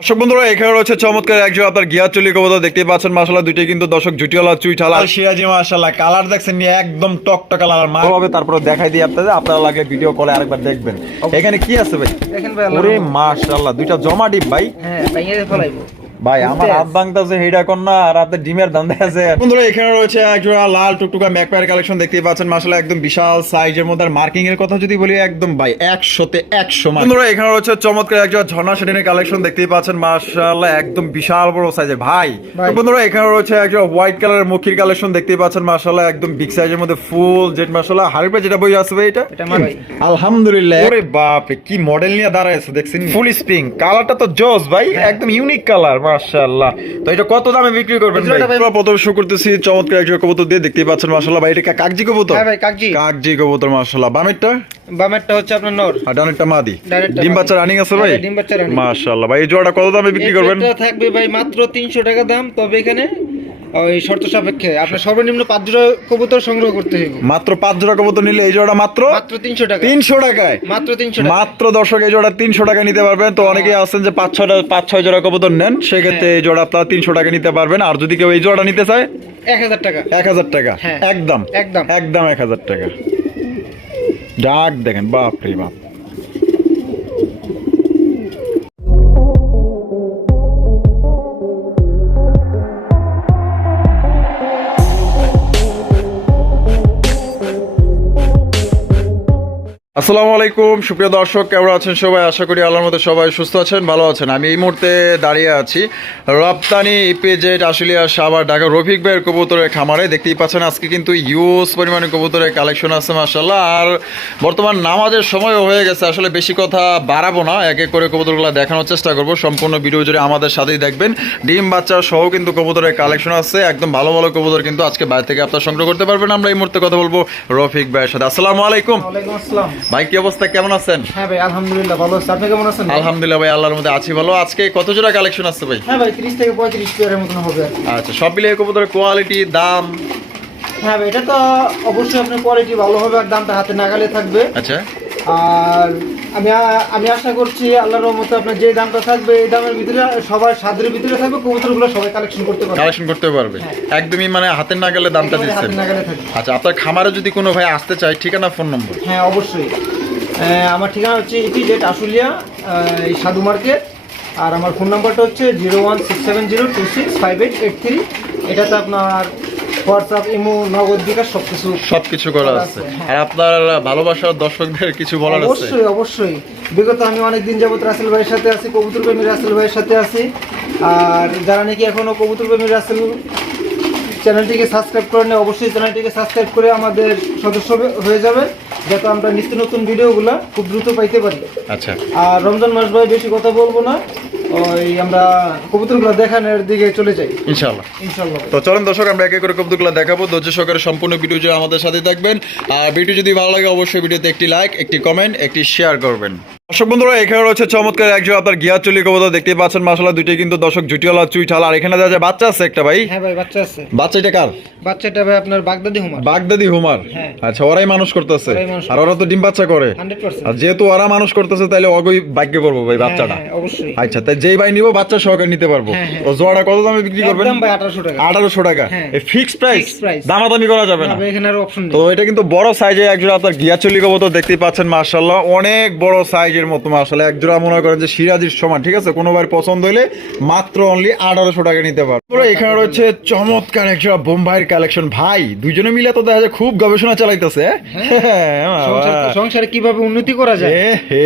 দর্শক বন্ধুরা এখানে রয়েছে চমৎকার একজন আপনার গিয়ার চলি কবতা দেখতে পাচ্ছেন। মাসালা দুইটাই কিন্তু দর্শক জুটিওয়ালা চুইঠালা। সিরাজি মাসালা কালার দেখছেন নিয়ে একদম টকটক কালার মা হবে তারপরে দেখাই দিই আপনাদের আপনারা লাগে ভিডিও কলে আরেকবার দেখবেন। এখানে কি আছে ভাই? দেখেন ভাই আল্লাহ ওরে মাশাআল্লাহ দুইটা জমা ডিপ ভাই। হ্যাঁ ভাইয়ের ফলাইবো। ভাই আমার হাত ভাঙতেছে হেডা আর ডিমের আছে। বন্ধুরা এখানে রয়েছে একজোড়া লাল টুকটুকা ম্যাকপায়ার কালেকশন দেখতেই পাচ্ছেন মাসাল্লাহ একদম বিশাল সাইজের মধ্যে। আর মার্কিং এর কথা যদি বলি একদম ভাই একশোতে একশো বন্ধুরা এখানে রয়েছে চমৎকার একজোড়া ঝর্ণা কালেকশন দেখতেই পাচ্ছেন মাসাল্লাহ একদম বিশাল বড় সাইজের। ভাই বন্ধুরা এখানে রয়েছে একজোড়া হোয়াইট কালারের মুখির কালেকশন দেখতেই পাচ্ছেন মাসাল্লাহ একদম বিগ সাইজের মধ্যে ফুল জেট মাসাল্লাহ হারিপে যেটা বই আসবে এটা? এটা আলহামদুলিল্লাহ। ওরে বাপ রে কি মডেল নিয়ে দাঁড়ায় আছে দেখছেন ফুল স্প্রিং কালারটা তো জোস ভাই একদম ইউনিক কালার মাশাআল্লাহ। তো এটা কত দামে বিক্রি করবেন ভাই? আমরা প্রথম শুরু করতেছি চমৎকার একটা কবুতর দিয়ে দেখতেই পাচ্ছেন মাশাআল্লাহ ভাই এটা কাকজি কাগজি কবুতর? হ্যাঁ ভাই কাকজি। কাগজি কবুতর মাশাআল্লাহ। বামেরটা? বামেরটা হচ্ছে আপনার নর। আর ডানেরটা মাদি। ডিম বাচ্চা রানিং আছে ভাই? হ্যাঁ, ডিম বাচ্চা রানিং মাশাআল্লাহ। ভাই এই জোড়াটা কত দামে বিক্রি করবেন? এটা থাকবে ভাই মাত্র তিনশো টাকা দাম তবে এখানে ওই শর্ত সাপেক্ষে। আপনার সর্বনিম্ন পাঁচ জোড়া কবুতর সংগ্রহ করতে হবে মাত্র পাঁচ জোড়া কবুতর নিলে এই জোড়া মাত্র মাত্র তিনশো টাকা। তিনশো টাকায়। মাত্র তিনশো মাত্র দর্শক এই জোড়া তিনশো টাকা নিতে পারবেন। তো অনেকেই আছেন যে পাঁচ ছটা পাঁচ ছয় জোড়া কবুতর নেন সেক্ষেত্রে এই জোড়া আপনারা তিনশো টাকা নিতে পারবেন। আর যদি কেউ এই জোড়া নিতে চায় এক হাজার টাকা। এক হাজার টাকা। হ্যাঁ। একদম। একদম। একদম এক হাজার টাকা। ডাক দেখেন বাপ রে বাপ। আসসালামু আলাইকুম, সুপ্রিয় দর্শক, কেমন আছেন সবাই? আশা করি আল্লাহর মধ্যে সবাই সুস্থ আছেন, ভালো আছেন। আমি এই মুহূর্তে দাঁড়িয়ে আছি রপ্তানি ইপিজেড আশুলিয়া সাভার ঢাকা রফিক ভাইয়ের কবুতরের খামারে। দেখতেই পাচ্ছেন, আজকে কিন্তু ইউজ পরিমাণে কবুতরের কালেকশন আছে মাসাল্লাহ আর বর্তমান নামাজের সময় হয়ে গেছে, আসলে বেশি কথা বাড়াবো না। এক এক করে কবুতরগুলো দেখানোর চেষ্টা করব। সম্পূর্ণ ভিডিও জুড়ে আমাদের সাথেই দেখবেন। ডিম বাচ্চা সহ কিন্তু কবুতরের কালেকশন আছে। একদম ভালো ভালো কবুতর কিন্তু আজকে বাইরে থেকে আপনার সংগ্রহ করতে পারবেন। আমরা এই মুহূর্তে কথা বলব রফিক ভাইয়ের সাথে। আসসালামু আলাইকুম। আসসালাম। ভাই কি অবস্থা? কেমন আছেন? হ্যাঁ ভাই আলহামদুলিল্লাহ ভালো আছি। আপনি কেমন আছেন আলহামদুলিল্লাহ ভাই আল্লাহর মধ্যে আছি ভালো। আজকে কত জোড়া কালেকশন আছে ভাই? হ্যাঁ ভাই তিরিশ থেকে পঁয়ত্রিশ পেয়ারের মতন হবে। আচ্ছা সব মিলিয়ে কবুতরের কোয়ালিটি দাম? হ্যাঁ ভাই এটা তো অবশ্যই আপনার কোয়ালিটি ভালো হবে আর দামটা হাতে নাগালে থাকবে। আচ্ছা। আর আমি আমি আশা করছি আল্লাহর রহমতে আপনার যে দামটা থাকবে এই দামের ভিতরে সবার সাদের ভিতরে থাকবে কবুতরগুলো সবাই কালেকশন করতে পারবে। কালেকশন করতে পারবে। হ্যাঁ। একদমই মানে হাতের না গেলে দামটা দিচ্ছেন। নাগালে আচ্ছা আপনার খামারে যদি কোনো ভাই আসতে চায় ঠিকানা ফোন নম্বর হ্যাঁ অবশ্যই। আমার ঠিকানা হচ্ছে ইপি জেট আশুলিয়া এই সাধু মার্কেট। আর আমার ফোন নাম্বারটা হচ্ছে zero one six seven zero two six five eight eight three. এটাতে আপনার হোয়াটসঅ্যাপ ইমো নগদ বিকাশ সব কিছু সবকিছু করা আছে। হ্যাঁ। আর আপনার ভালোবাসার দর্শকদের কিছু বলার আছে? অবশ্যই অবশ্যই। বিগত আমি অনেক দিন যাবত রাসেল ভাইয়ের সাথে আছি কবুতর প্রেমী রাসেল ভাইয়ের সাথে আছি। আর যারা নাকি এখনও কবুতর প্রেমী রাসেল চ্যানেলটিকে সাবস্ক্রাইব করেন অবশ্যই চ্যানেলটিকে সাবস্ক্রাইব করে আমাদের সদস্য হয়ে যাবে যাতে আমরা নিত্য নতুন ভিডিওগুলো খুব দ্রুত পাইতে পারি। আচ্ছা। আর রমজান মাস ভাই বেশি কথা বলব না। ওই আমরা কবুতরগুলো দেখানোর দিকে চলে যাই। ইনশাল্লাহ ইনশাল্লাহ তো চলেন দর্শক আমরা একে করে কবুতরগুলো দেখাবো। ধৈর্য সহকারে সম্পূর্ণ ভিডিও জুড়ে আমাদের সাথে থাকবেন। আর ভিডিও যদি ভালো লাগে অবশ্যই ভিডিওতে একটি লাইক একটি কমেন্ট একটি শেয়ার করবেন। দর্শক বন্ধুরা এখানে রয়েছে চমৎকার একজন আপনার গিয়ার চলি কবুতর দেখতে পাচ্ছেন। মাসালা দুইটাই কিন্তু দর্শক জুটিওয়ালা চুইঠাল আর এখানে দেখা যায় বাচ্চা আছে একটা ভাই। হ্যাঁ ভাই বাচ্চা আছে। বাচ্চা এটা কার? বাচ্চাটা ভাই আপনার বাগদাদি হুমার। বাগদাদি হুমার। হ্যাঁ। আচ্ছা ওরাই মানুষ করতেছে। আর ওরা তো ডিম বাচ্চা করে। আর যেহেতু ওরা মানুষ করতেছে তাহলে অগই ভাগ্যে পড়ব ভাই বাচ্চাটা। হ্যাঁ, অবশ্যই। আচ্ছা তাই যেই ভাই নিব বাচ্চা সহকারে নিতে পারব। হ্যাঁ, হ্যাঁ। তো জোড়াটা কত দামে বিক্রি করবেন? একদম ভাই আঠারোশো টাকা। আঠারোশো টাকা। হ্যাঁ। এই ফিক্স প্রাইস। দামাদামি করা যাবে না। এখানে আর অপশন নেই। তো এটা কিন্তু বড় সাইজে একজন আপনার গিয়া চল্লি কবুতর দেখতেই পাচ্ছেন মার্শাল্লাহ অনেক বড় সাইজের মতো মার্শাল্লাহ একজোড়া মনে করেন যে সিরাজির সমান ঠিক আছে? কোনো ভাইয়ের পছন্দ হলে মাত্র অনলি আঠারোশো টাকা নিতে পারব। এখানে রয়েছে চমৎকার একজোড়া বোম্বাইয়ের কালেকশন ভাই দুইজনে মিলে তো দেখা যায় খুব গবেষণা চালাইতেছে হ্যাঁ, সংসারে কীভাবে উন্নতি করা যায়? হে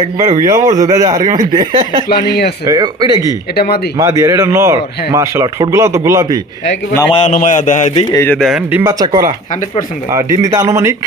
একবার হুইয়া পড়ছে দেখা যায় হাড়ির মধ্যে। প্ল্যানিং আছে। এ, ওইটা কি? এটা মাদি। মা দিয়ে এটা নর হ্যাঁ। ঠোঁটগুলো তো গোলাপি। নামায়া নামায়া দেখাই দিই এই যে দেখেন ডিম বাচ্চা করা। হান্ড্রেড পার্সেন্ট আর ডিম দিতে আনুমানিক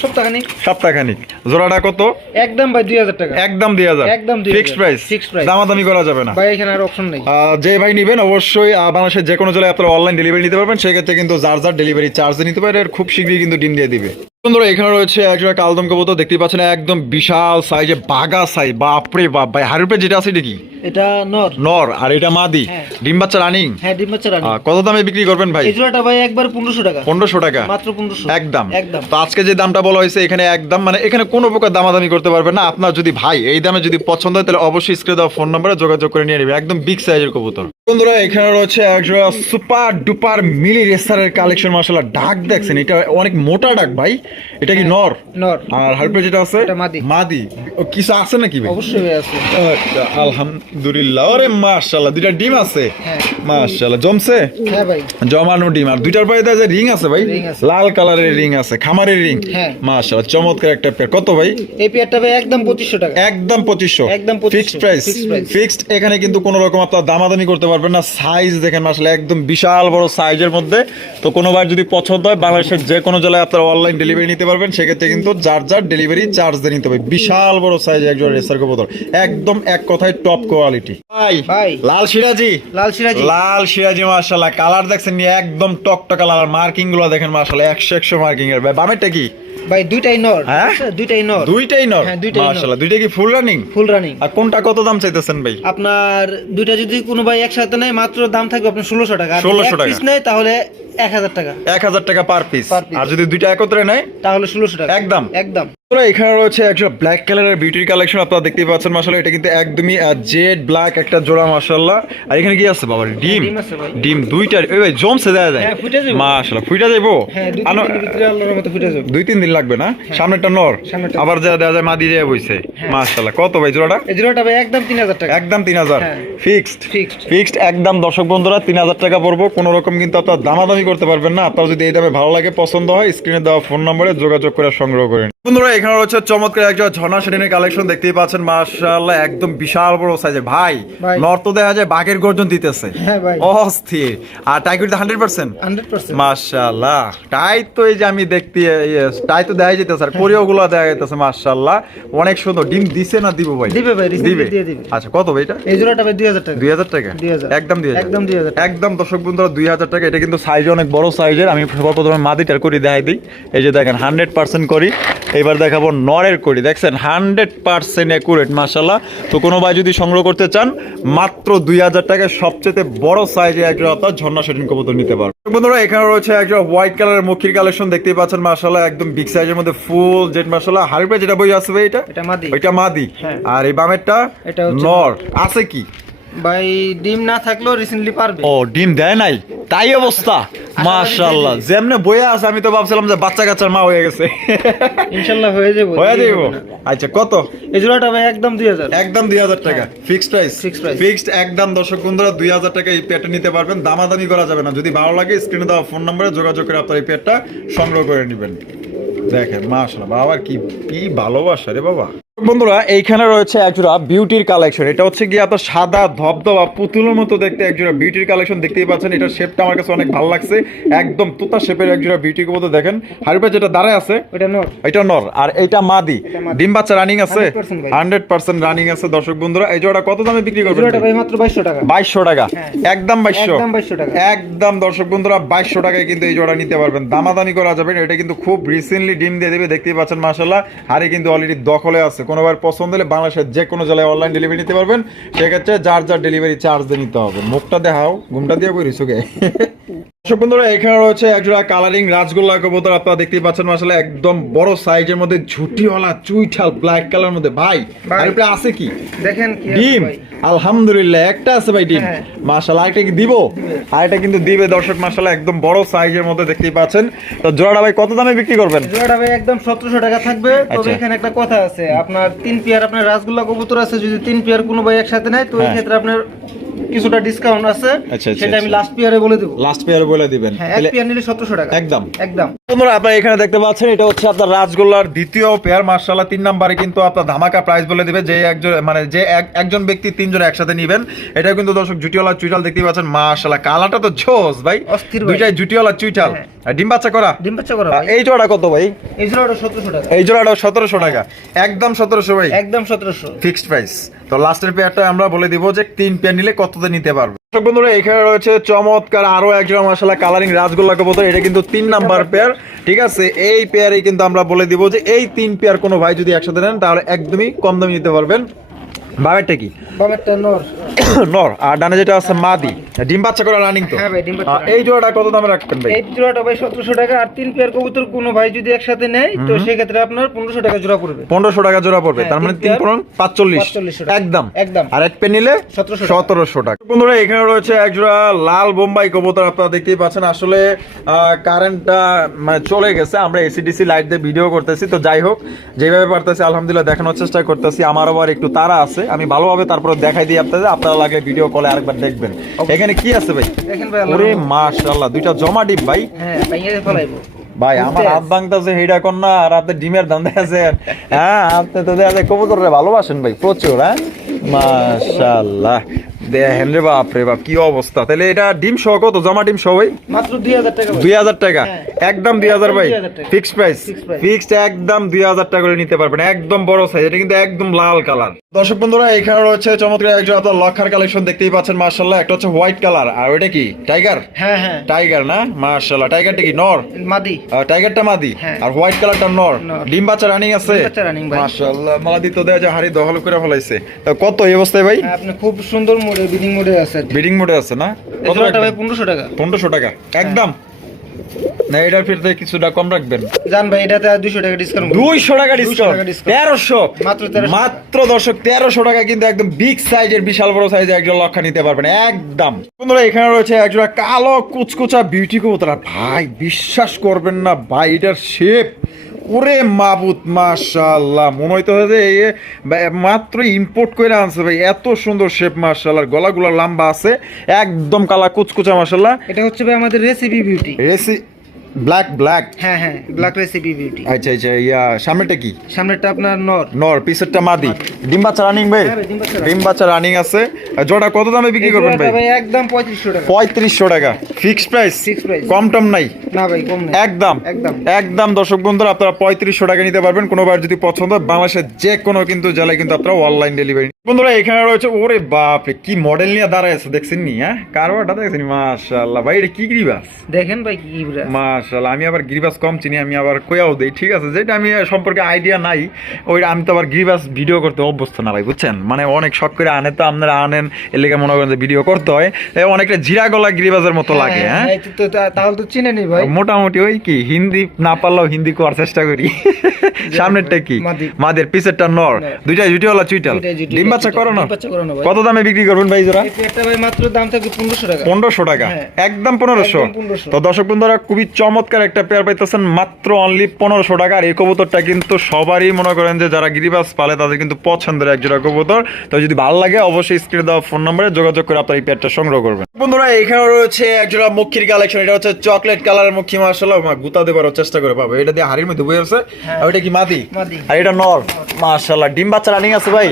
সপ্তাহখানিক। সপ্তাহখানিক। জোড়াটা কত? একদম ভাই দুই হাজার টাকা। একদম দুই হাজার। একদম ফিক্সড প্রাইস। দামাদামি করা যাবে না। ভাই এখানে আর অপশন নেই। আহ, যে ভাই নিবেন অবশ্যই বাংলাদেশের যে কোনো জেলায় আপনারা অনলাইন ডেলিভারি নিতে পারবেন। সেক্ষেত্রে কিন্তু যার যার ডেলিভারি চার্জ নিতে পারে খুব শীঘ্রই কিন্তু ডিম দিয়ে দিবে। বন্ধুরা এখানে রয়েছে একজন একটা কালদম কবুতর দেখতে পাচ্ছেন একদম বিশাল সাইজে বাগা সাইজ বাপরে বাপ ভাই। হারুপে যেটা আছে এটা কি? এটা নর। নর আর এটা মাদি। হ্যাঁ। ডিম বাচ্চা রানিং? হ্যাঁ ডিম বাচ্চা রানী। কত দামে বিক্রি করবেন ভাই? জোড়াটা ভাই একবার পনেরোশো টাকা। পনেরোশো টাকা? মাত্র পনেরোশো। একদম। একদম। তো আজকে যে দামটা বলা হয়েছে এখানে একদম মানে এখানে কোনো প্রকার দামাদামি করতে পারবেন না। আপনার যদি ভাই এই দামে যদি পছন্দ হয় তাহলে অবশ্যই স্ক্রিনে দেওয়া ফোন নম্বরে যোগাযোগ করে নিয়ে নেবেন একদম বিগ সাইজের কবুতর। বন্ধুরা এখানে রয়েছে একজোড়া সুপার ডুপার মিলি রেসারের কালেকশন মাসাল্লাহ ডাক দেখছেন। এটা অনেক মোটা ডাক ভাই। এটা কি নর? নর। আর হারপে যেটা আছে? মাদি। কিছু আছে নাকি ভাই? অবশ্যই আছে। আচ্ছা, আলহামদুলিল্লাহ। আরে মাশাআল্লাহ দুইটা ডিম আছে? হ্যাঁ। মাশাআল্লাহ জমছে? হ্যাঁ ভাই। জমানো ডিম। আর দুইটার পায়ে যে রিং আছে ভাই? লাল কালারের রিং আছে খামারের রিং। হ্যাঁ। মাশাআল্লাহ চমৎকার একটা পেয়ার কত ভাই? এই পেয়ারটা ভাই একদম পঁচিশশো টাকা। একদম পঁচিশশো। একদম ফিক্সড প্রাইস ফিক্সড এখানে কিন্তু কোনো রকম আপনার দামাদামি করতে পারবেন না সাইজ দেখেন আসলে একদম বিশাল বড় সাইজের মধ্যে। তো কোনো বার যদি পছন্দ হয় বাংলাদেশের যে কোনো জেলায় আপনারা অনলাইন ডেলিভারি নিতে পারবেন। সেক্ষেত্রে কিন্তু যার যার ডেলিভারি চার্জ দিয়ে নিতে হবে। বিশাল বড় সাইজ একজন রেসার কবুতর। একদম এক কথায় টপ কোয়ালিটি ভাই ভাই। লাল সিরাজি। লাল সিরাজি। লাল সিরাজি মার্শাল্লাহ কালার দেখছেন একদম টকটকা কালার মার্কিংগুলো দেখেন মার্শাল্লাহ একশো একশো মার্কিং এর ভাই বামেরটা কি? ভাই দুইটাই নর। হ্যাঁ? দুইটাই নর। দুইটাই নর? হ্যাঁ, দুইটাই মাশাআল্লাহ দুইটা কি ফুল রানিং ফুল রানিং আর কোনটা কত দাম চাইতেছেন ভাই? আপনার দুইটা যদি কোনো ভাই একসাথে নেয় মাত্র দাম থাকবে আপনার ষোলোশো টাকা। আর 1600 টাকা। পিস নেয় তাহলে এক হাজার টাকা। এক হাজার টাকা পার পিস আর যদি দুইটা একত্রে নেয়? তাহলে ষোলোশো টাকা। একদম। একদম। তোরা এখানে রয়েছে একটা ব্ল্যাক কালারের বিউটির কালেকশন আপনারা দেখতেই পাচ্ছেন মাসাল্লাহ এটা কিন্তু একদমই জেড ব্ল্যাক একটা জোড়া মাসাল্লাহ আর এখানে কি আছে বাবা ডিম। ডিম। ডিম দুইটা এই ভাই জমছে দেয়া যায়। হ্যাঁ। মাসাল্লাহ ফুইটা যাইবো? হ্যাঁ দুই তিন দিন লাগবে না? সামনেটা নর। আবার যা দেওয়া যায় মাদি দেয়া বইছে। মাসাল্লাহ কত ভাই জোড়াটা? এই জোড়াটা ভাই একদম তিন হাজার টাকা। একদম তিন হাজার। হ্যাঁ। ফিক্সড। ফিক্সড একদম দর্শক বন্ধুরা তিন হাজার টাকা পড়ব। কোনো রকম কিন্তু আপনার দামাদামি করতে পারবেন না। আপনার যদি এই দামে ভালো লাগে পছন্দ হয় স্ক্রিনে দেওয়া ফোন নম্বরে যোগাযোগ করে সংগ্রহ করেন বন্ধুরা এখানে রয়েছে চমৎকার একজন ঝর্ণা সেটিনের কালেকশন দেখতেই পাচ্ছেন মাশাআল্লাহ একদম বিশাল বড় সাইজের ভাই। নর্থ দেখা যায় বাঘের গর্জন দিতেছে। হ্যাঁ অস্থির। আর টাইগার হান্ড্রেড পার্সেন্ট মাশাআল্লাহ। টাই তো এই যে আমি দেখতে টাই তো দেখা যেতেছে আর কোরিওগুলো দেখা যেতেছে মাশাআল্লাহ। অনেক সুন্দর। ডিম দিছে না দিব ভাই? দিবে ভাই, দিবে। আচ্ছা কত ভাই এটা? এই জোড়াটা ভাই দুই হাজার টাকা। দুই হাজার টাকা? একদম দুই একদম 2000 টাকা। একদম দর্শক বন্ধুরা দুই হাজার টাকা। এটা কিন্তু সাইজ অনেক বড় সাইজের আমি সর্বপ্রথমে মাদিটার করি দেখাই দিই। এই যে দেখেন হান্ড্রেড পার্সেন্ট করি। এবার দেখাবো নরের করি দেখছেন হান্ড্রেড পার্সেন্ট অ্যাকুরেট মাসাল্লাহ তো কোনো ভাই যদি সংগ্রহ করতে চান মাত্র দুই হাজার টাকায় সবচেয়ে বড় সাইজে একজন আপনার ঝর্ণা সেটিন কবুতর নিতে পারো। বন্ধুরা এখানে রয়েছে একজন হোয়াইট কালারের মুখির কালেকশন দেখতেই পাচ্ছেন মাসাল্লাহ একদম বিগ সাইজের মধ্যে ফুল জেট মাসাল্লাহ হারিপে যেটা বই আসবে এটা? এটা মাদি। ওইটা মাদি। হ্যাঁ। আর এই বামেরটা? এটা নর। আছে কি? ভাই ডিম না থাকলেও রিসেন্টলি পারবে। ও ডিম দেয় নাই? তাই অবস্থা। মাশাআল্লাহ। যেমনে বইয়া আছে আমি তো ভাবছিলাম যে বাচ্চা কাচ্চার মা হয়ে গেছে। ইনশাল্লাহ হয়ে যাবে হয়ে যাইব আচ্ছা কত? এই জোড়াটা ভাই একদম দুই হাজার। একদম দুই হাজার টাকা। Fixed price. ফিক্সড একদম দর্শক বন্ধুরা দুই হাজার টাকা এই পেটটা নিতে পারবেন। দামাদামি করা যাবে না। যদি ভালো লাগে স্ক্রিনে দেওয়া ফোন নম্বরে যোগাযোগ করে আপনার এই পেটটা সংগ্রহ করে নেবেন। দেখেন মাশাআল্লাহ বাবা কি কি ভালোবাসা রে বাবা। বন্ধুরা এইখানে রয়েছে একজোড়া বিউটির কালেকশন এটা হচ্ছে গিয়ে আপনার সাদা ধবধবা পুতুলের মতো দেখতে একজোড়া বিউটির কালেকশন দেখতেই পাচ্ছেন। এটা শেপটা আমার কাছে অনেক ভালো লাগছে। একদম তুতা শেপের একজোড়া বিউটির মতো দেখেন। হারিপা যেটা দাঁড়ায় আছে এটা নর। আর এটা মাদি। ডিম বাচ্চা রানিং আছে। হান্ড্রেড পার্সেন্ট রানিং আছে। দর্শক বন্ধুরা এই জোড়া কত দামে বিক্রি করবেন? মাত্র বাইশশো টাকা। বাইশশো টাকা। হ্যাঁ। একদম বাইশশো। একদম 2200 টাকা। একদম দর্শক বন্ধুরা বাইশশো টাকায় কিন্তু এই জোড়া নিতে পারবেন। দামাদামি করা যাবে এটা কিন্তু খুব রিসেন্টলি ডিম দিয়ে দেবে। দেখতেই পাচ্ছেন মাসাল্লাহ হারে কিন্তু অলরেডি দখলে আছে। কোনোবার পছন্দ হলে বাংলাদেশের যে কোনো জেলায় অনলাইন ডেলিভারি নিতে পারবেন। সেক্ষেত্রে যার যার ডেলিভারি চার্জ নিতে হবে। মুখটা দেখাও, ঘুমটা দিয়ে বই রিসুকে দর্শক বন্ধুরা এখানে রয়েছে একজোড়া কালারিং রাজগোল্লা কবুতর। আপনারা দেখতেই পাচ্ছেন মাসালে একদম বড় সাইজের মধ্যে ঝুটিওয়ালা চুইঠাল ব্ল্যাক কালার মধ্যে। ভাই। আর উপরে আছে কি? দেখেন ডিম। আলহামদুলিল্লাহ একটা আছে ভাই ডিম। হ্যাঁ। মাশাআল্লাহ আরেকটা কি দিব? আরেকটা কিন্তু দিবে দর্শক মাশাআল্লাহ একদম বড় সাইজের মধ্যে দেখতেই পাচ্ছেন। তো জোড়াটা ভাই কত দামে বিক্রি করবেন? জোড়াটা ভাই একদম সতেরোশো টাকা থাকবে। তবে আচ্ছা। এখানে একটা কথা আছে। আপনার তিন পেয়ার আপনার রাসগোল্লা কবুতর আছে যদি তিন পেয়ার কোনো ভাই একসাথে নেয় তো এই হ্যাঁ। ক্ষেত্রে আপনার কিছুটা ডিসকাউন্ট আছে আচ্ছা, আচ্ছা, সেটা আমি আচ্ছা। লাস্ট পেয়ারে বলে দেবো। লাস্ট পেয়ার বলে দিবেন। হ্যাঁ এক পেয়ার নিলে সতেরোশো টাকা। একদম। একদম। বন্ধুরা আপনারা এখানে দেখতে পাচ্ছেন এটা হচ্ছে আপনার রাজগোল্লার দ্বিতীয় পেয়ার মার্শাল্লাহ তিন নম্বরে কিন্তু আপনার ধামাকা প্রাইস বলে দিবে। যে একজন মানে যে একজন ব্যক্তি তিনজন একসাথে নিবেন এটা কিন্তু দর্শক জুটিওয়ালা চুইটাল দেখতে পাচ্ছেন মার্শাল্লাহ কালারটা তো ঝোস ভাই। অস্থির ভাই। দুইটাই জুটিওয়ালা চুইটাল হ্যাঁ। ডিম বাচ্চা করা? ডিম বাচ্চা করা ভাই। এই জোড়া কত ভাই? এই জোড়াটা সতেরোশো টাকা। এই জোড়াটা সতেরোশো টাকা। একদম সতেরোশো ভাই। একদম সতেরোশো। ফিক্সড প্রাইস তো লাস্টের পেয়ারটা আমরা বলে দিব যে তিন পেয়ার নিলে কততে নিতে পারবে। দর্শক বন্ধুরা, এখানে রয়েছে চমৎকার আরও একজন মশলা কালারিং রাজগোল্লা কবুতর, এটা কিন্তু তিন নাম্বার পেয়ার ঠিক আছে? এই পেয়ারে কিন্তু আমরা বলে দিব যে এই তিন পেয়ার কোনো ভাই যদি একসাথে নেন, তাহলে একদমই কম দামে নিতে পারবেন। বাবেরটা কি? বামেরটা নর। নর। আর ডানে যেটা আছে মাদি। ডিম বাচ্চা করে রানিং তো? হ্যাঁ ভাই, ডিম বাচ্চা এই জোড়াটা কত দামে রাখবেন ভাই? এই জোড়াটা ভাই সতেরোশো টাকা আর তিন পেয়ার কবুতর কোনো ভাই যদি একসাথে নেয় তো সেক্ষেত্রে আপনার পনেরোশো টাকা জোড়া পড়বে। পনেরোশো টাকা জোড়া পড়বে। হ্যাঁ, তার মানে তিন তিন পেয়ার, পনেরো পাঁচচল্লিশ। 45 একদম। একদম। আর এক পে নিলে 1700 টাকা। সতেরোশো টাকা। বন্ধুরা এখানে রয়েছে এক জোড়া লাল বোম্বাই কবুতর। আপনারা দেখতেই পাচ্ছেন আসলে কারেন্টটা মানে চলে গেছে। আমরা এসিডিসি লাইট দিয়ে ভিডিও করতেছি। তো যাই হোক যেভাবে পারতেছি আলহামদুলিল্লাহ দেখানোর চেষ্টা করতেছি। আমার আবার একটু তারা আছে। আমি ভালোভাবে তারপর দেখাই দিই আপনাদের। আপনারা লাগলে ভিডিও কলে আরেকবার দেখবেন। এখানে কি আছে ভাই? দেখেন ভাই আল্লাহ ওরে মাশাআল্লাহ দুইটা জমা ডিপ ভাই। হ্যাঁ ভাইয়া ফলাইবো। ভাই আমার হাত ভাঙতেছে হেডা কন্যা আর আপনি ডিমের ধান আছেন। হ্যাঁ আপনি তো দেখা যায় কবুতরে ভালোবাসেন ভাই প্রচুর হ্যাঁ? মাশাআল্লাহ। দেখেন রে বাপ রে বাপ কি অবস্থা? তাহলে এটা ডিম সহ কত? জমা ডিম সহ ভাই? মাত্র দুই হাজার টাকা ভাই। হ্যাঁ। একদম দুই হাজার ভাই? 2000 ফিক্সড প্রাইস ফিক্সড একদম দুই হাজার টাকা করে নিতে পারবেন। একদম বড় সাইজ এটা কিন্তু একদম লাল কালার দর্শক বন্ধুরা এখানে রয়েছে চমৎকার একজন আপনার লক্ষার কালেকশন দেখতেই পাচ্ছেন মার্শাল্লাহ একটা হচ্ছে হোয়াইট কালার আর ওইটা কি? টাইগার হ্যাঁ হ্যাঁ। টাইগার না? মার্শাল্লাহ টাইগারটা কি? নর? মাদি। টাইগারটা মাদি? হ্যাঁ। আর হোয়াইট কালারটা নর। ডিম বাচ্চা রানিং আছে? ডিম বাচ্চা running ভাই। মাশাআল্লাহ। মাদি তো দেয়া যায় হাড়ি দহল করে ফলাইছে। কত এই অবস্থায় ভাই? হ্যাঁ, আপনি খুব সুন্দর মোডে বিডিং মোডে আছে বিডিং মোডে আছে না? টাকা। টাকা? একদম? না এটার ফিরতে কিছুটা কম রাখবেন। জান ভাই এটাতে আর দুশো টাকা ডিসকাউন্ট দুইশো টাকা ডিসকাউন্ট টাকা discount। তেরোশো? মাত্র 1300 মাত্র দর্শক তেরোশো টাকা কিন্তু একদম বিগ সাইজের বিশাল বড় সাইজের একজন লক্ষা নিতে পারবেন। একদম। বন্ধুরা এখানে রয়েছে একজোড়া কালো কুচকুচা বিউটি কবুতর। ভাই বিশ্বাস করবেন না ভাই এটার শেপ ওরে মাবুত মাশাল্লাহ মনে হইতে হয় যে মাত্র ইম্পোর্ট করে আনছে ভাই এত সুন্দর শেপ মাশাল্লাহ গলাগুলো লম্বা আছে একদম কালা কুচকুচা মাশাল্লাহ এটা হচ্ছে ভাই আমাদের রেসিপি বিউটি রেসি ব্ল্যাক ব্ল্যাক হ্যাঁ হ্যাঁ ব্ল্যাক রেসিপি বিউটি আচ্ছা আচ্ছা ইয়া সামনেটা কি? সামনেরটা আপনার নর। নর পিসেরটা মাদি। ডিম বাচ্চা রানিং ভাই? হ্যাঁ ভাই, ডিম বাচ্চা রানিং আছে। জোড়া কত দামে বিক্রি করবেন ভাই? ভাই একদম পঁয়ত্রিশশো টাকা। পঁয়ত্রিশশো টাকা। Fixed price price। কম টম নাই? না ভাই কম নেই। একদম। একদম। একদম দর্শক বন্ধুরা আপনারা পঁয়ত্রিশশো টাকা নিতে পারবেন। কোনোবার যদি পছন্দ হয় বাংলাদেশের যে কোনো কিন্তু জেলায় কিন্তু আপনারা অনলাইন ডেলিভারি বন্ধুরা এখানে রয়েছে ওরে বাপরে কি মডেল নিয়ে দাঁড়ায় দেখছেন নি হ্যাঁ? কারোটা দেখছেন মাশাআল্লাহ। ভাই এটা কি গ্রিবাস? দেখেন ভাই কি ব্রাশ মাশাআল্লাহ আমি আবার গ্রিবাস কম চিনি আমি আবার কয়াও দেই ঠিক আছে? যেটা আমি সম্পর্কে আইডিয়া নাই ওই আমি তো আবার গ্রিবাস ভিডিও করতে অভ্যস্ত না ভাই বুঝছেন? মানে অনেক শখ করে আনে তো আপনারা আনেন এর লেগে মনে করেন যে ভিডিও করতে হয়। অনেকটা জিরা গলা গ্রিবাসের মতো লাগে হ্যাঁ? তো- তাহলে তো চিনে নি ভাই। মোটামুটি ওই কি হিন্দি না পারলেও হিন্দি করার চেষ্টা করি। সামনেরটা কি? মাদের। পিছেরটা নর। দুইটা জুটিওয়ালা চুইটাল। দুইটাই জুটি, ডিম বাচ্চা করানো? কত দামে বিক্রি করবেন ভাই জোড়া? ভাই মাত্র দাম টাকা। হ্যাঁ। একদম পনেরোশো? 1500 তো দর্শক বন্ধুরা খুবই চমৎকার একটা পেয়ার পাইতেছেন মাত্র অনলি টাকা। আর এই কবুতরটা কিন্তু সবারই মনে করেন যে যারা গিরিবাস পালে তাদের কিন্তু পছন্দের এক জোড়া কবুতর। তো যদি ভালো লাগে অবশ্যই স্ক্রিনে দেওয়া ফোন নম্বরে যোগাযোগ করে আপনার এই পেয়ারটা সংগ্রহ করবেন। বন্ধুরা এখানে রয়েছে এক জোড়া মুখির কালেকশন এটা হচ্ছে চকলেট কালারের মুখী মার্শাল্লাহ গুতা দেবার চেষ্টা করে পাবো। এটা দিয়ে হাড়ির মধ্যে বয়ে আছে। হ্যাঁ। আর এটা কি মাদি। আর এটা নর। মার্শাল্লাহ ডিম বাচ্চা রানিং আছে ভাই।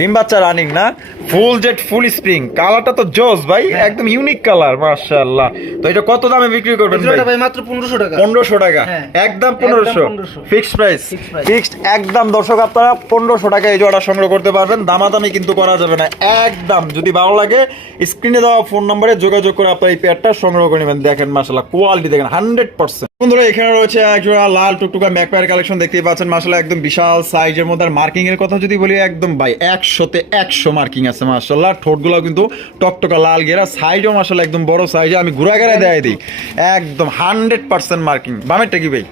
ডিম বাচ্চা রানিং না ফুল জেট ফুল স্প্রিং কালারটা তো জোস ভাই একদম ইউনিক কালার মাশাআল্লাহ। তো এটা কত দামে বিক্রি করবেন ভাই? ভাই মাত্র পনেরোশো টাকা। পনেরোশো টাকা। হ্যাঁ। একদম একদম পনেরোশো। 1500 ফিক্সড প্রাইস ফিক্সড একদম দর্শক আপনারা পনেরোশো টাকা এই জোড়া সংগ্রহ করতে পারবেন। দামাদামি কিন্তু করা যাবে না। একদম যদি ভালো লাগে স্ক্রিনে দেওয়া ফোন নম্বরে যোগাযোগ করে আপনার এই পেয়ারটা সংগ্রহ করে নেবেন। দেখেন মাসাল্লাহ কোয়ালিটি দেখেন হান্ড্রেড পার্সেন্ট বন্ধুরা, এখানে রয়েছে একজোড়া লাল টুকটুকা ম্যাকপায়ার কালেকশন দেখতেই পাচ্ছেন। মাসাল্লাহ একদম বিশাল সাইজের মধ্যে। আর মার্কিং এর কথা যদি বলি, একদম ভাই, একশোতে একশো মার্কিং আছে মাসাল্লাহ ঠোঁটগুলো কিন্তু টকটকা লাল গেরা সাইজও মাসাল্লাহ একদম বড় সাইজে আমি ঘুরা গেড়ে দেয় দিই। একদম হান্ড্রেড পার্সেন্ট মার্কিং বামেরটা কি ভাই?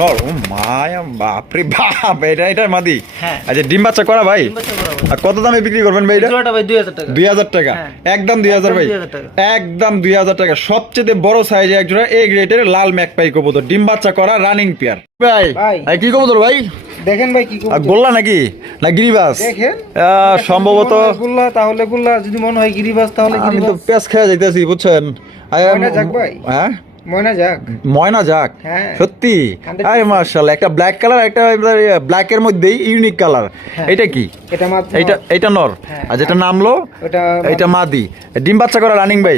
নর। ও মায়া বাপরে বাপ এটা এটা মাদি। হ্যাঁ। আচ্ছা ডিম বাচ্চা করা ভাই। আর কত দামে বিক্রি করবেন ভাই এটা? ভাই দুই হাজার টাকা। দুই হাজার টাকা। একদম দুই হাজার ভাই। একদম দুই হাজার টাকা। সবচেয়ে বড় সাইজে এক জোড়া এ গ্রেডের লাল ম্যাকপাই কবুতর। ডিম বাচ্চা করা রানিং পেয়ার ভাই ভাই। এই কি কবুতর ভাই? দেখেন ভাই কি আর গোল্লা নাকি? না গিরিবাস? দেখেন। আহ, সম্ভবত গুল্লা তাহলে গুল্লা যদি মনে হয় গিরিবাস তাহলে আমি তো পেঁয়াজ খেয়ে যাইতেছি বুঝছেন। হ্যাঁ? ময়না যাক। ময়না যাক। হ্যাঁ। সত্যি? আরে মার্শাল্লাহ একটা ব্ল্যাক কালার একটা ব্ল্যাক এর মধ্যেই ইউনিক কালার হ্যাঁ। এটা কি? এটা এটা এটা নর। হ্যাঁ। আর যেটা নামলো? এটা মাদি। ডিম বাচ্চা করা রানিং ভাই।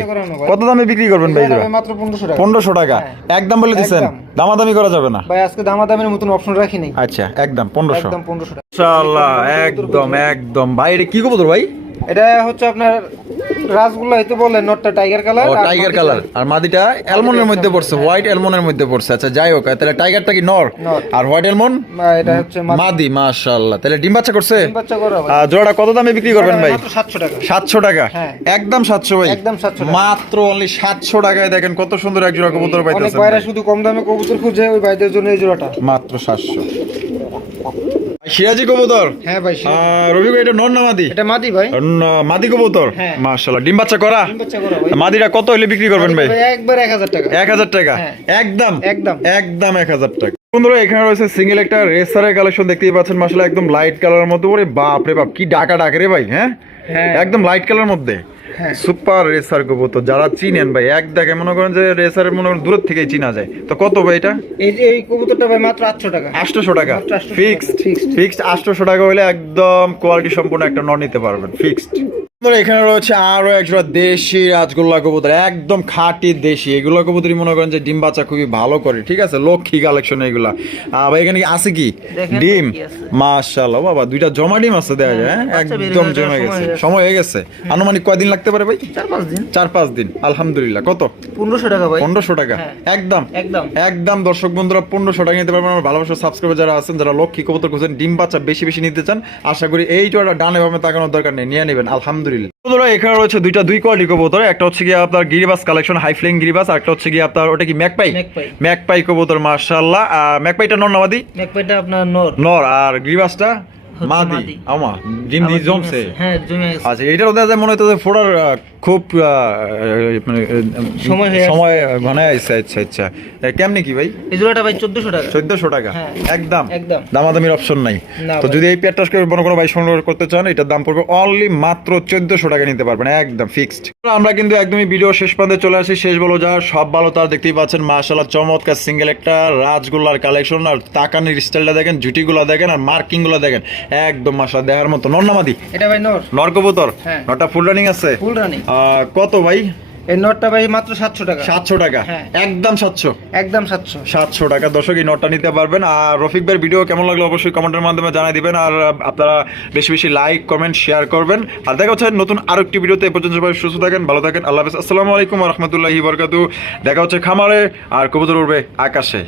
কত দামে বিক্রি করবেন ভাই মাত্র পনেরোশো টাকা। পনেরোশো টাকা। একদম বলে দিচ্ছেন। দামাদামি করা যাবে না। ভাই আজকে দামাদামের মতন অপশন রাখি নাই। আচ্ছা একদম পনেরোশো। একদম পনেরোশো টাকা। একদম একদম। ভাই এটা কি কবুতর ভাই? এটা হচ্ছে আপনার রাসগুল্লা হয়তো বলে নটটা টাইগার কালার ও টাইগার কালার আর মাদিটা অ্যালমন্ডের মধ্যে পড়ছে হোয়াইট অ্যালমন্ডের মধ্যে পড়ছে। আচ্ছা যাই হোক তাহলে টাইগারটা কি নর। আর হোয়াইট অ্যালমন্ড এটা হচ্ছে মাদি। মাশাআল্লাহ। তাহলে ডিম বাচ্চা করছে? তিন বাচ্চা করা জোড়াটা কত দামে বিক্রি করবেন ভাই? মাত্র সাতশো টাকা। সাতশো টাকা? হ্যাঁ। একদম সাতশো ভাই। একদম 700 মাত্র অনলি সাতশো টাকায় দেখেন কত সুন্দর এক জোড়া কবুতর অনেক বাইরে শুধু কম দামে কবুতর খুঁজে ওই ভাইদের জন্য এই জোড়াটা। মাত্র সাতশো। সিরাজি কবুতর? হ্যাঁ ভাই রবি ভাই এটা নর না মাদি? এটা মাদি ভাই। মাদি কবুতর? হ্যাঁ। মাশাআল্লাহ ডিম বাচ্চা করা? তিন বাচ্চা করা ভাই। মাদিটা কত হলে বিক্রি করবেন ভাই? একবার এক হাজার টাকা। এক হাজার টাকা? হ্যাঁ। একদম? একদম। একদম এক হাজার টাকা। বন্ধুরা এখানে রয়েছে সিঙ্গেল একটা রেসারের কালেকশন দেখতেই পাচ্ছেন মাসালা একদম লাইট কালারের মধ্যে ওরে বাপ রে বাপ কি ডাকা ডাকে রে ভাই হ্যাঁ? হ্যাঁ। একদম লাইট কালার মধ্যে। সুপার রেসার কবুতর যারা চিনেন ভাই এক দেখে মনে করেন যে রেসার মনে করেন দূরের থেকে চিনা যায়। তো কত ভাই এটা? এই যে এই কবুতরটা ভাই মাত্র আটশো টাকা। আটশোশো টাকা। ফিক্সড ফিক্সড আটশোশো টাকা হলে একদম কোয়ালিটি সম্পূর্ণ একটা নন নিতে পারবেন। ফিক্সড এখানে রয়েছে আরও একজোড়া দেশি রাজগোল্লা কবুতর একদম খাঁটি দেশি। এগুলো কবুতরই মনে করেন যে ডিম বাচ্চা খুবই ভালো করে ঠিক আছে? লক্ষ্মী কালেকশন এগুলা। ভাই এখানে কি আছে কি? ডিম? কি বাবা দুইটা জমা ডিম আছে দেখা যায় হ্যাঁ? বের একদম জমে গেছে। সময় হয়ে গেছে। আনুমানিক কয়দিন লাগতে পারে ভাই? চার পাঁচ দিন। চার পাঁচ দিন আলহামদুলিল্লাহ। কত? পনেরোশো টাকা ভাই। পনেরোশো টাকা? হ্যাঁ। একদম? একদম। একদম দর্শক বন্ধুরা পনেরোশো টাকা নিতে পারবেন। আমার ভালোবাসা সাবস্ক্রাইবার যারা আছেন যারা লক্ষ্মী কবুতর খুঁজছেন ডিম বাচ্চা বেশি বেশি নিতে চান আশা করি এই জোড়া ডানে ভাবে তাকানোর দরকার নেই। নিয়ে নেবেন আলহামদুলিল্লাহ। বন্ধুরা এখানে রয়েছে দুইটা দুই কোয়ালিটি কবুতর। একটা হচ্ছে গিয়ে আপনার গিরিবাস কালেকশন হাই ফ্লিং গিরিবাস আর একটা হচ্ছে গিয়ে আপনার ওটা কি ম্যাকপাই? ম্যাকপাই। কবুতর মার্শাল্লাহ ম্যাকপাইটা নর নামাদি ম্যাকপাইটা আপনার নর। নর। আর গিরিবাসটা মাদি। আমা জিম জমছে। হ্যাঁ জমে আচ্ছা এটার দেখা মনে হচ্ছে ফোড়ার খুব মানে সময়। সময় ঘনে আসছে আচ্ছা আচ্ছা। কেমনে কি ভাই? এই জোড়াটা ভাই চোদ্দশো টাকা। চোদ্দশো টাকা? হ্যাঁ। একদম? একদম। দামাদামির অপশন নাই। তো যদি এই পেয়ারটা বড় কোনো ভাই সংগ্রহ করতে চান এটার দাম পড়বে অনলি মাত্র চোদ্দশো টাকা নিতে পারবেন একদম ফিক্সড আমরা কিন্তু একদমই ভিডিও শেষ পর্যন্ত চলে আসি শেষ বলো যা সব ভালো তার দেখতেই পাচ্ছেন মাশাল্লাহ চমৎকার সিঙ্গেল একটা রাজগোল্লার কালেকশন আর তাকানির স্টাইলটা দেখেন জুটিগুলো দেখেন আর মার্কিংগুলো দেখেন একদম মাসা দেখার মতো। নর্নামাদি এটা ভাই নর। নরকবুতর হ্যাঁ। নটা ফুল রানিং আছে? ফুল রানি কত ভাই? এই নটটা ভাই মাত্র সাতশো টাকা। সাতশো টাকা? হ্যাঁ। একদম সাতশো? একদম সাতশো। সাতশো টাকা। দর্শক এই নোটটা নিতে পারবেন। আর রফিক ভাইয়ের ভিডিও কেমন লাগল অবশ্যই কমেন্টের মাধ্যমে জানাই দিবেন। আর আপনারা বেশি বেশি লাইক কমেন্ট শেয়ার করবেন। আর দেখা হচ্ছে নতুন আরও একটি ভিডিওতে। এ পর্যন্ত সবাই সুস্থ থাকেন ভালো থাকেন। আল্লাহ হাফেজ। আসসালামু আলাইকুম রহমতুল্লাহি বরকাতু দেখা হচ্ছে খামারে আর কবুতর উড়বে আকাশে।